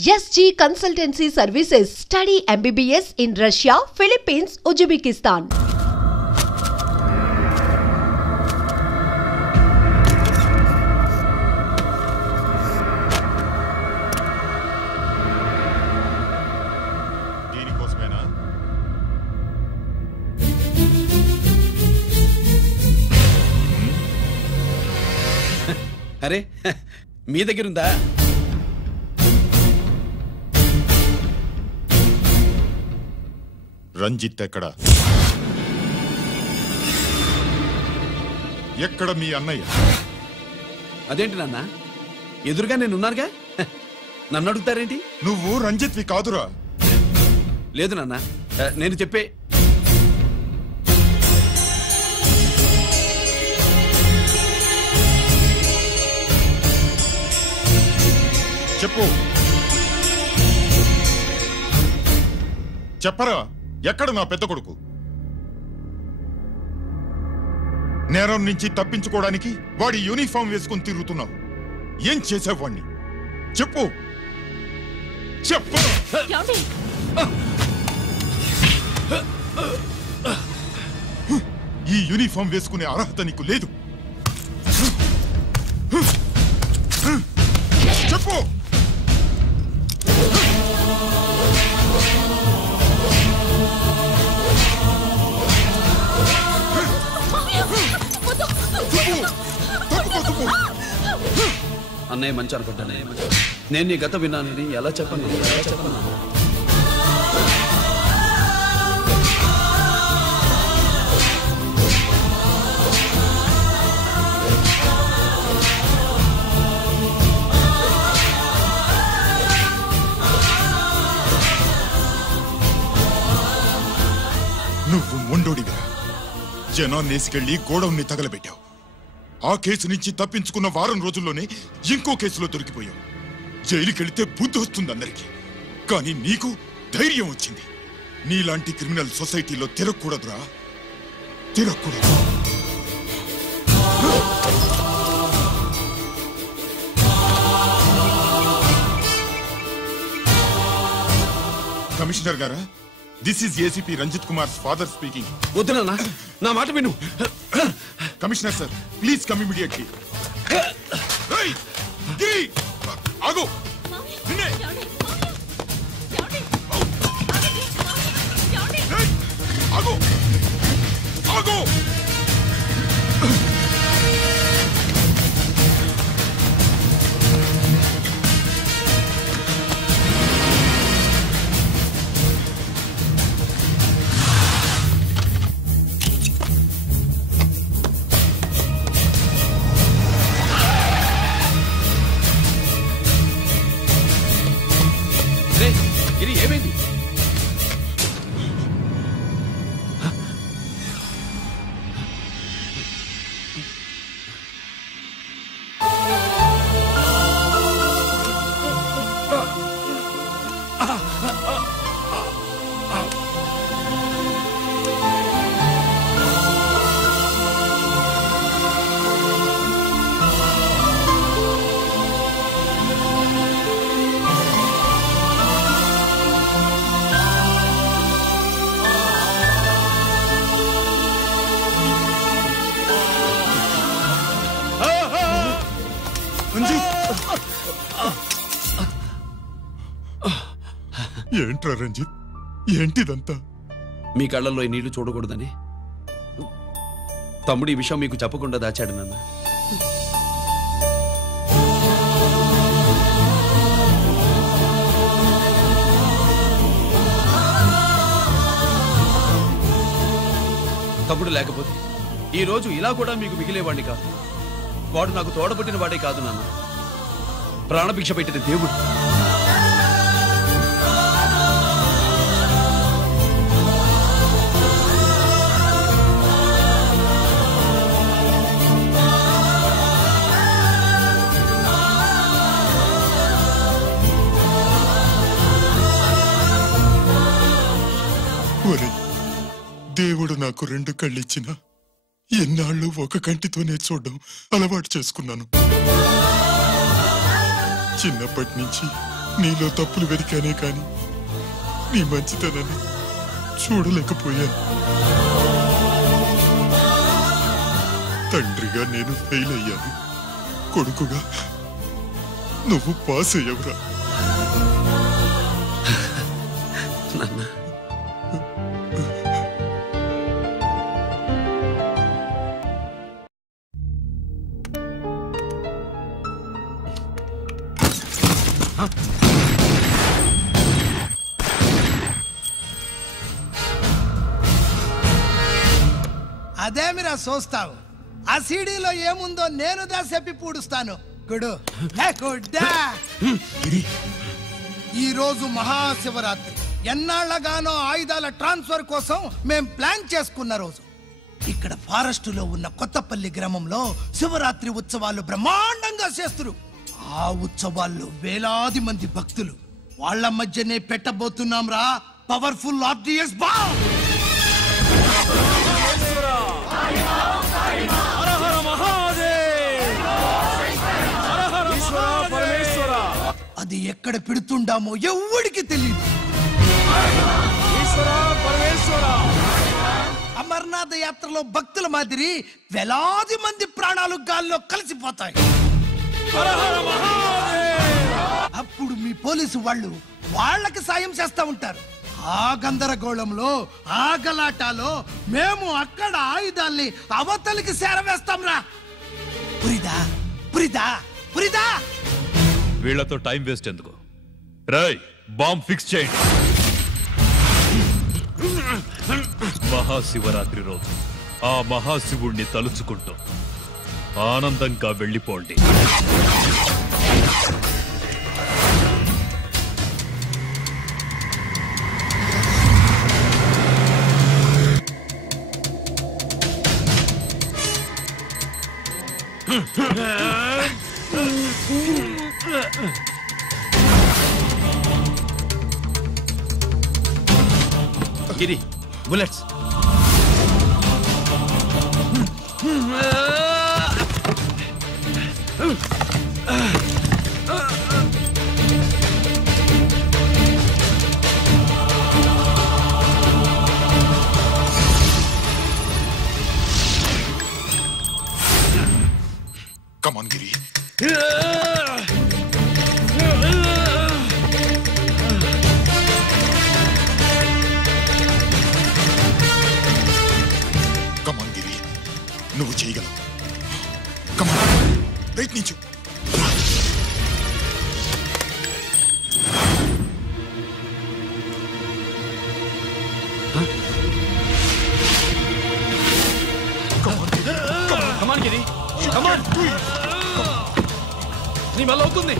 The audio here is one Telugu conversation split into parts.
SG Consultancy Services. Study MBBS in Russia, Philippines, Uzbekistan. అరే మీ దగ్గరుందా? రంజిత్ ఎక్కడ మీ అన్నయ్య? అదేంటి నాన్న, ఎదురుగా నేనున్నానుగా, నన్ను అడుగుతారేంటి? నువ్వు రంజిత్వి కాదురా. లేదు నాన్న, నేను చెప్పే చెప్పు. చెప్పరా, ఎక్కడ నా పెద్ద కొడుకు? నేరం నుంచి తప్పించుకోవడానికి వాడి యూనిఫామ్ వేసుకుని తిరుగుతున్నావు. ఏం చేసావు వాణ్ణి? చెప్పు చెప్పు. ఈ యూనిఫామ్ వేసుకునే అర్హత నీకు లేదు. చెప్పు. అన్నయ్య మంచి అనుకుంటానే. నేను నీ గత విన్నానని ఎలా చెప్పను? నువ్వు మొండోడిగా జనాన్నేసుకెళ్లి గోడౌన్ని తగలబెట్టావు. ఆ కేసు నుంచి తప్పించుకున్న వారం రోజుల్లోనే ఇంకో కేసులో దొరికిపోయావు. జైలుకెళ్తే బుద్ధి వస్తుంది అందరికీ, కానీ నీకు ధైర్యం వచ్చింది. నీలాంటి క్రిమినల్ సొసైటీలో తిరగకూడదురా, తిరగకూడదు. కమిషనర్ గారా, this is ACP Ranjith Kumar father speaking. వద్దు నాన్న, నా మాట విను. Commissioner sir, please come immediately. ఆగు. ఆగు. ఆగు. ఇది ఏమైంది? ఏంట్రా రంజిత్, ఏంటిదంతా? మీ కళ్ళల్లో ఈ నీళ్లు చూడకూడదని తమ్ముడు ఈ విషయం మీకు చెప్పకుండా దాచాడు నాన్న. తమ్ముడు లేకపోతే ఈ రోజు ఇలా కూడా మీకు మిగిలేవాడిని కాదు. వాడు నాకు తోడబుట్టిన వాడే కాదు నాన్న, ప్రాణభిక్ష పెట్టిన దేవుడు. దేవుడు నాకు రెండు కళ్ళిచ్చినా ఎన్నాళ్ళు ఒక కంటితోనే చూడడం అలవాటు చేసుకున్నాను. చిన్నప్పటి నుంచి నీలో తప్పులు వెతికానే కానీ నీ మంచితనాన్ని చూడలేకపోయాను. తండ్రిగా నేను ఫెయిల్ అయ్యాను, కొడుకుగా నువ్వు పాస్ అయ్యవురా. అదేమిరా చూస్తావు? ఆ సీడీలో ఏముందో నేను చెప్పి పూడుస్తాను. గుడు ఈ రోజు మహాశివరాత్రి. ఎన్నాళ్లగానో ఆయుధాల ట్రాన్స్ఫర్ కోసం మేం ప్లాన్ చేసుకున్న రోజు. ఇక్కడ ఫారెస్ట్ లో ఉన్న కొత్తపల్లి గ్రామంలో శివరాత్రి ఉత్సవాలు బ్రహ్మాండంగా చేస్తున్నారు. ఆ ఉత్సవాల్లో వేలాది మంది భక్తులు. వాళ్ళ మధ్యనే పెట్టబోతున్నాం రా పవర్ఫుల్ ఆర్డిఎస్ బాంబ్. అది ఎక్కడ పెడుతుండామో ఎవడికి తెలియదు. అమర్నాథ్ యాత్రలో భక్తుల మాదిరి వేలాది మంది ప్రాణాలు గాల్లో కలిసిపోతాయి. అప్పుడు మీ పోలీసు వాళ్ళు వాళ్ళకి సాయం చేస్తా ఉంటారు. ఆ గందరగోళంలో ఆ గలాటాలో మేము అక్కడ ఆయుధాల్ని అవతలికి చేరవేస్తాం రా. పురిదా పురిదా పురిదా. వీళ్లతో టైం వేస్ట్ ఎందుకు? రై బాంబ్ ఫిక్స్ చేయండి. మహాశివరాత్రి రోజు ఆ మహాశివుణ్ణి తలుచుకుంటూ ఆనందంగా వెళ్ళిపోండి. గిరి bullets. Come on, Giri. Come on, Giri. నువ్వు చేయగలవు. Come on. ప్రయత్నించు. Come on, Giri. Come on. నీ వల్ల అవుతుంది.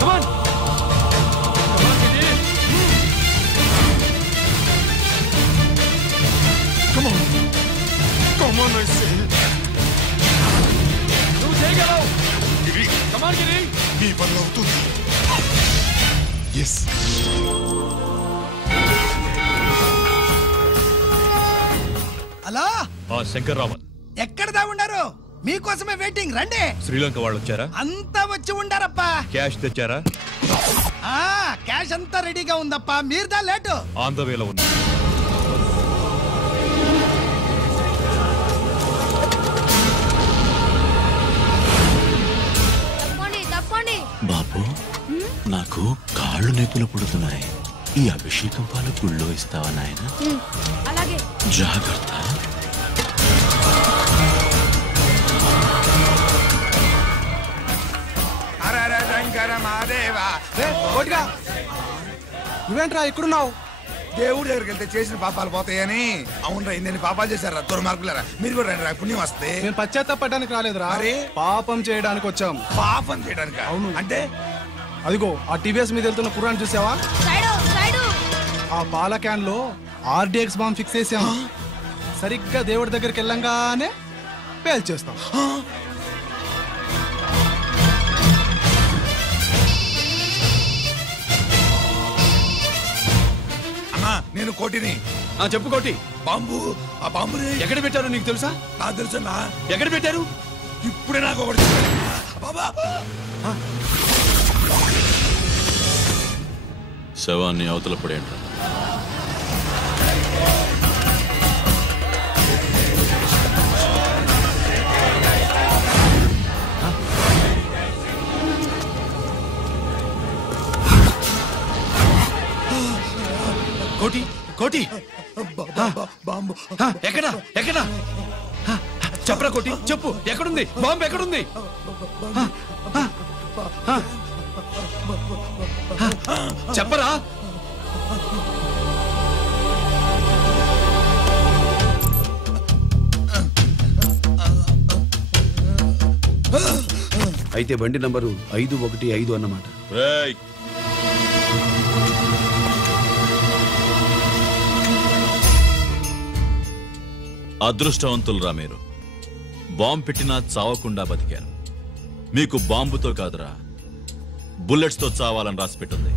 Come on. Come on, Giri. Come on. Come on, I say. నువ్వు చేయగలవు. Giri. Come on, Giri. నీ వల్ల అవుతుంది. Yes. హలో, ఆ శంకర్ రామన్ ఎక్కడ దా ఉన్నారు? మీకోసమే వెయిటింగ్. రండి. శ్రీలంక వాళ్ళు వచ్చారా? అంతా వచ్చి ఉండారప్పా. క్యాష్ తెచ్చారా? క్యాష్ అంతా రెడీగా ఉందప్పా. మీరుదా లేటు. ఆన్ ద వేలో ఉంది. బాబు, నాకు కాళ్ళు నొప్పులు పుడుతున్నాయి. ఈ అభిషేకం పాలు గుళ్ళో ఇస్తావా నాయన? అలాగే. జాగ్రత్త. నువ్వేంట్రా ఇక్కడున్నావు? దేవుడి దగ్గరికి వెళ్తే చేసిన పాపాలు పోతాయని. అవునరా, ఇన్ని పాపాలు చేశారా దుర్మార్గులారా. మీరు కూడా రండి రా, పుణ్యం వస్తే. మేము పశ్చాత్తాపడడానికి రాలేదురా, పాపం చేయడానికి వచ్చాం. పాపం చేయడానికి? అవును. అంటే అదిగో ఆ టీవీఎస్ మీద వెళ్తున్న కుర్రాన్ని చూసావా? ఆ పాల క్యాన్ లో ఆర్డిఎక్స్ బాంబ్ ఫిక్స్ చేసాం. సరిగ్గా దేవుడి దగ్గరికి వెళ్ళంగానే పేల్చేస్తాం. నేను కోటిని. చెప్పు కోటి. బాంబు, ఆ బాంబుని ఎక్కడ పెట్టారు నీకు తెలుసా? నాకు తెలుసా. ఎక్కడ పెట్టారు? ఇప్పుడే నాకు ఒకటి శవాన్ని అవతల పడేయండి. కోటి కోటి బాంబు ఎక్కడా ఎక్కడా చెప్పరా కోటి చెప్పు ఎక్కడుంది బాంబు ఎక్కడుంది చెప్పరా అయితే బండి నంబరు 515 అన్నమాట. అదృష్టవంతులురా మీరు. బాంబు పెట్టినా చావకుండా బతికారు. మీకు బాంబుతో కాదురా బుల్లెట్స్ తో చావాలని రాసి పెట్టింది.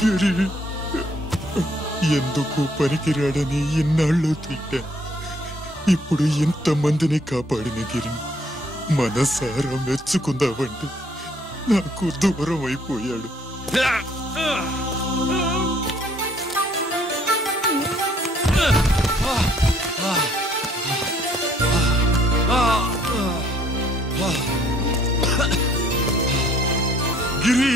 గిరి ఎందుకు పనికిరాడని ఇన్నాళ్ళు తిట్టా. ఇప్పుడు ఇంతమందిని కాపాడిన గిరిని మనసారా మెచ్చుకుందామంటే నాకు దూరం అయిపోయాడు. గిరి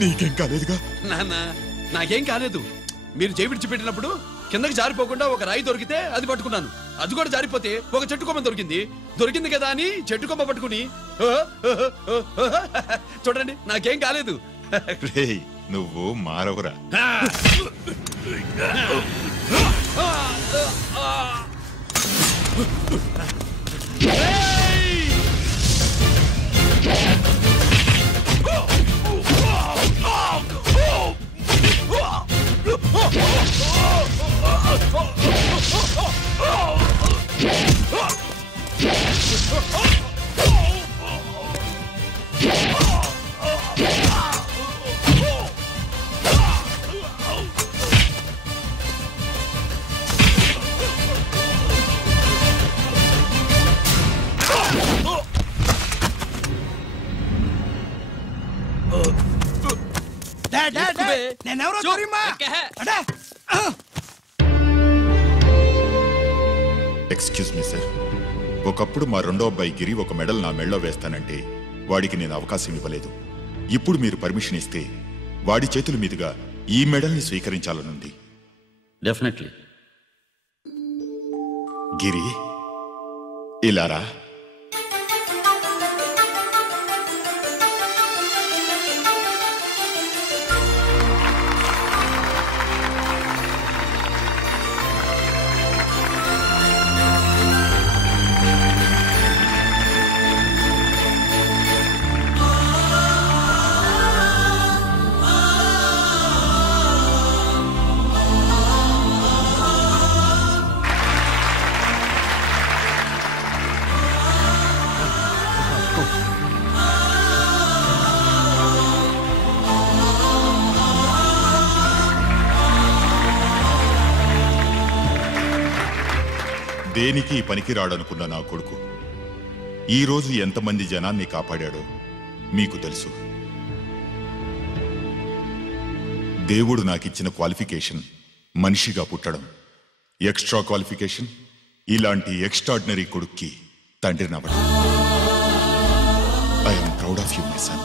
నీకేం కాలేదుగా? నాన్న నాకేం కాలేదు. మీరు చేయి విడిచిపెట్టినప్పుడు కిందకి జారిపోకుండా ఒక రాయి దొరికితే అది పట్టుకున్నాను. అది కూడా జారిపోతే ఒక చెట్టు కొమ్మ దొరికింది కదా అని చెట్టు కొమ్మ పట్టుకుని చూడండి నాకేం కాలేదు. నువ్వు మారవురా. నేనెవరో తెలియమా? ఎక్స్క్యూజ్ మీ సార్, ఒకప్పుడు మా రెండో అబ్బాయి గిరి ఒక మెడల్ నా మెడలో వేస్తానంటే వాడికి నేను అవకాశం ఇవ్వలేదు. ఇప్పుడు మీరు పర్మిషన్ ఇస్తే వాడి చేతుల మీదుగా ఈ మెడల్ని స్వీకరించాలనుంది. డెఫినెట్లీ. గిరి ఇలారా. దేనికి పనికిరాడనుకున్న నా కొడుకు ఈరోజు ఎంతమంది జనాన్ని కాపాడాడో మీకు తెలుసు. దేవుడు నాకిచ్చిన క్వాలిఫికేషన్ మనిషిగా పుట్టడం, ఎక్స్ట్రా క్వాలిఫికేషన్ ఇలాంటి ఎక్స్ట్రాడినరీ కొడుక్కి తండ్రినవ్వడం. I'm proud of you my sun.